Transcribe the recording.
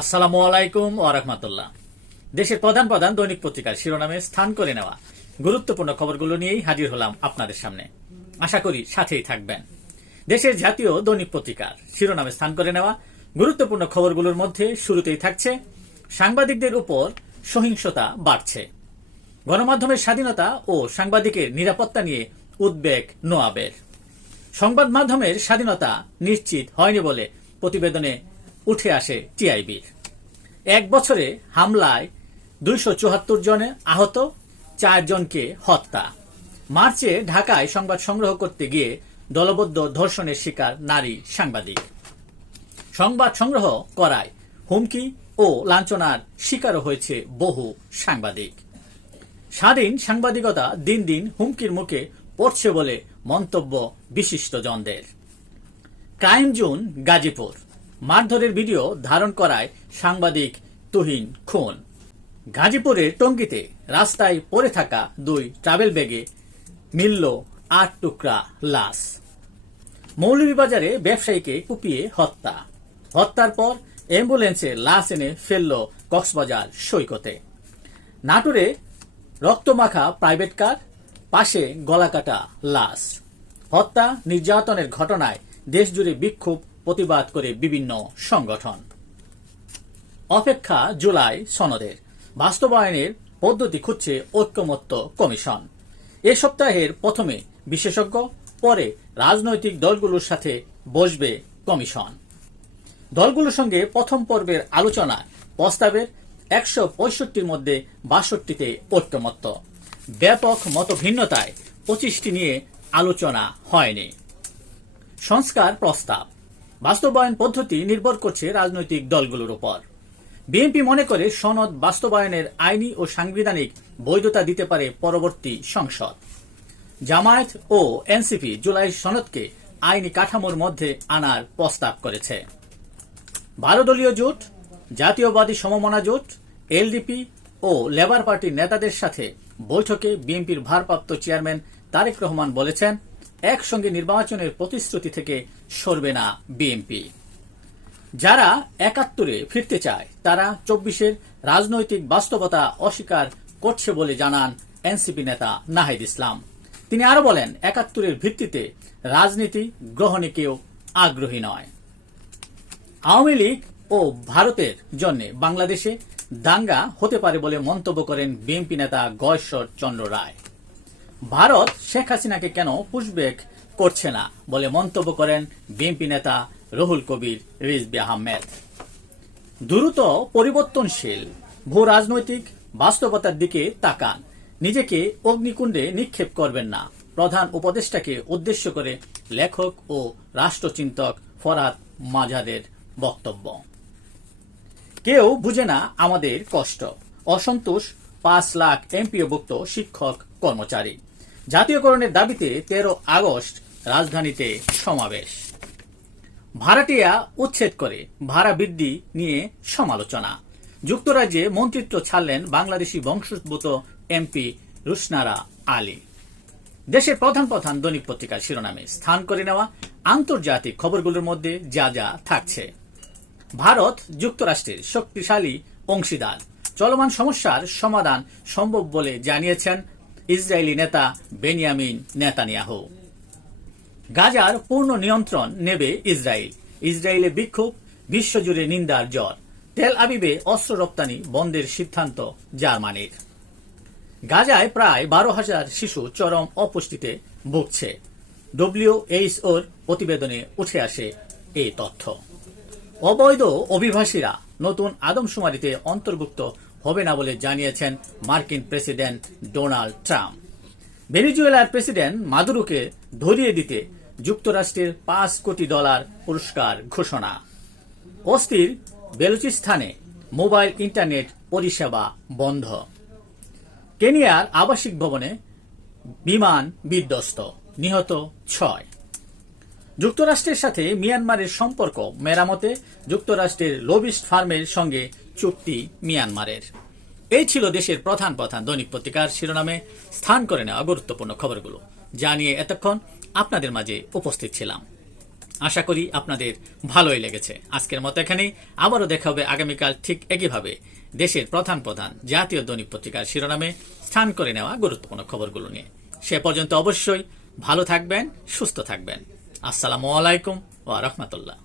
আসসালামু আলাইকুম ও রহমতুল্লাহ। দেশের প্রধান প্রধান দৈনিক পত্রিকার শিরোনামে স্থান করে নেওয়া গুরুত্বপূর্ণ খবরগুলো নিয়েই হাজির হলাম আপনাদের সামনে। আশা করি সাথেই থাকবেন। দেশের জাতীয় দৈনিক পত্রিকার শিরোনামে স্থান করে নেওয়া গুরুত্বপূর্ণ খবরগুলোর মধ্যে শুরুতেই থাকছে, সাংবাদিকদের উপর সহিংসতা বাড়ছে। গণমাধ্যমের স্বাধীনতা ও সাংবাদিকের নিরাপত্তা নিয়ে উদ্বেগ নোয়াবের। সংবাদ মাধ্যমের স্বাধীনতা নিশ্চিত হয়নি বলে প্রতিবেদনে উঠে আসে টিআইবির এক বছরে হামলায় দুইশো চুয়াত্তর জনে আহত চারজনকে হত্যা। মার্চে ঢাকায় সংবাদ সংগ্রহ করতে গিয়ে দলবদ্ধ ধর্ষণের শিকার নারী সাংবাদিক। সংবাদ সংগ্রহ করায় হুমকি ও লাঞ্ছনার শিকারও হয়েছে বহু সাংবাদিক। স্বাধীন সাংবাদিকতা দিন দিন হুমকির মুখে পড়ছে বলে মন্তব্য বিশিষ্টজনদের। Crime zone Gazipur. মারধরের ভিডিও ধারণ করায় সাংবাদিক তুহিন খুন। গাজীপুরের টঙ্গিতে রাস্তায় পড়ে থাকা দুই ট্রাভেল ব্যাগে মিলল আট টুকরা লাশ। মৌলভীবাজারে ব্যবসায়ীকে কুপিয়ে হত্যা। হত্যার পর অ্যাম্বুলেন্সে লাশ এনে ফেলল কক্সবাজার সৈকতে। নাটোরে রক্তমাখা প্রাইভেট কার পাশে গলাকাটা লাশ। হত্যা নির্যাতনের ঘটনায় দেশজুড়ে বিক্ষোভ প্রতিবাদ করে বিভিন্ন সংগঠন। অপেক্ষা জুলাই সনদের বাস্তবায়নের পদ্ধতি খুঁজছে ঐক্যমত্য কমিশন। এ সপ্তাহের প্রথমে বিশেষজ্ঞ, পরে রাজনৈতিক দলগুলোর সাথে বসবে কমিশন। দলগুলোর সঙ্গে প্রথম পর্বের আলোচনা প্রস্তাবের একশো পঁয়ষট্টির মধ্যে বাষট্টিতে ঐক্যমত্য। ব্যাপক মতভিন্নতায় পঁচিশটি নিয়ে আলোচনা হয়নি। সংস্কার প্রস্তাব। বাস্তবায়ন পদ্ধতি নির্ভর করছে রাজনৈতিক দলগুলোর উপর। বিএনপি মনে করে সনদ বাস্তবায়নের আইনি ও সাংবিধানিক বৈধতা দিতে পারে পরবর্তী সংসদ। জামায়াত ও এনসিপি জুলাই সনদকে আইনি কাঠামোর মধ্যে আনার প্রস্তাব করেছে। বারো জোট, জাতীয়বাদী সমমনা জোট, এলডিপি ও লেবার পার্টির নেতাদের সাথে বৈঠকে বিএনপির ভারপ্রাপ্ত চেয়ারম্যান তারেক রহমান বলেছেন একসঙ্গে নির্বাচনের প্রতিশ্রুতি থেকে সরবে না বিএনপি যারা একাত্তরে ফিরতে চায়, তারা চব্বিশের রাজনৈতিক বাস্তবতা অস্বীকার করছে বলে জানান এনসিপি নেতা নাহিদ ইসলাম। তিনি আরও বলেন, একাত্তরের ভিত্তিতে রাজনীতি গ্রহণে কেউ আগ্রহী নয়। আওয়ামী লীগ ও ভারতের জন্য বাংলাদেশে দাঙ্গা হতে পারে বলে মন্তব্য করেন বিএনপি নেতা গয়েশ্বর চন্দ্র রায়। ভারত শেখ হাসিনাকে কেন পুশব্যাক করছে না বলে মন্তব্য করেন বিএনপি নেতা রহুল কবির রিজবি আহমেদ। দ্রুত পরিবর্তনশীল, ভূ রাজনৈতিক বাস্তবতার দিকে তাকান। নিজেকে অগ্নিকুণ্ডে নিক্ষেপ করবেন না। প্রধান উপদেষ্টাকে উদ্দেশ্য করে লেখক ও রাষ্ট্রচিন্তক ফরাত মাজাদের বক্তব্য। কেউ বুঝে না আমাদের কষ্ট। অসন্তোষ, পাঁচ লাখ এমপিওভুক্ত শিক্ষক কর্মচারী। জাতীয়করণের দাবিতে তেরো আগস্ট রাজধানীতে সমাবেশ। ভাড়াটিয়া উচ্ছেদ করে ভাড়া বৃদ্ধি নিয়ে সমালোচনা। যুক্তরাজ্যে মন্ত্রিত্ব ছাড়লেন বাংলাদেশি বংশোদ্ভূত এমপি রুশনারা আলী। দেশের প্রধান প্রধান দৈনিক পত্রিকার শিরোনামে স্থান করে নেওয়া আন্তর্জাতিক খবরগুলোর মধ্যে যা যা থাকছে। ভারত যুক্তরাষ্ট্রের শক্তিশালী অংশীদার। চলমান সমস্যার সমাধান সম্ভব বলে জানিয়েছেন ইসরায়েলি নেতা বেনিয়ামিন নেতানিয়াহু। গাজার পূর্ণ নিয়ন্ত্রণ নেবে ইসরায়েল। ইসরায়েলে বিক্ষোভ, বিশ্বজুড়ে নিন্দার জ্বর। তেল আবিবে অস্ত্র রপ্তানি বন্ধের সিদ্ধান্ত জার্মানির। গাজায় প্রায় বারো হাজার শিশু চরম অপুষ্টিতে ভুগছে। ডব্লিউএইচওর প্রতিবেদনে উঠে আসে এই তথ্য। অবৈধ অভিবাসীরা নতুন আদমশুমারিতে অন্তর্ভুক্ত হবে না বলে জানিয়েছেন মার্কিন প্রেসিডেন্ট ডোনাল্ড ট্রাম্প। ভেনিজুয়েলার প্রেসিডেন্ট মাদুরোকে ধরিয়ে দিতে যুক্তরাষ্ট্রের পাঁচ কোটি ডলার পুরস্কার ঘোষণা। অস্থির বেলুচিস্তানে মোবাইল ইন্টারনেট পরিষেবা বন্ধ। কেনিয়ার আবাসিক ভবনে বিমান বিধ্বস্ত, নিহত ছয়। যুক্তরাষ্ট্রের সাথে মিয়ানমারের সম্পর্ক মেরামতে যুক্তরাষ্ট্রের লোবিস্ট ফার্মের সঙ্গে চুক্তি মিয়ানমারের। এই ছিল দেশের প্রধান প্রধান দৈনিক পত্রিকার শিরোনামে স্থান করে নেওয়া গুরুত্বপূর্ণ খবরগুলো। যা নিয়ে এতক্ষণ আপনাদের মাঝে উপস্থিত ছিলাম। আশা করি আপনাদের ভালোই লেগেছে। আজকের মতো এখানেই। আবারও দেখা হবে আগামীকাল ঠিক একইভাবে দেশের প্রধান প্রধান জাতীয় দৈনিক পত্রিকার শিরোনামে স্থান করে নেওয়া গুরুত্বপূর্ণ খবরগুলো নিয়ে। সে পর্যন্ত অবশ্যই ভালো থাকবেন, সুস্থ থাকবেন। আসসালামু আলাইকুম ওয়া রাহমাতুল্লাহ।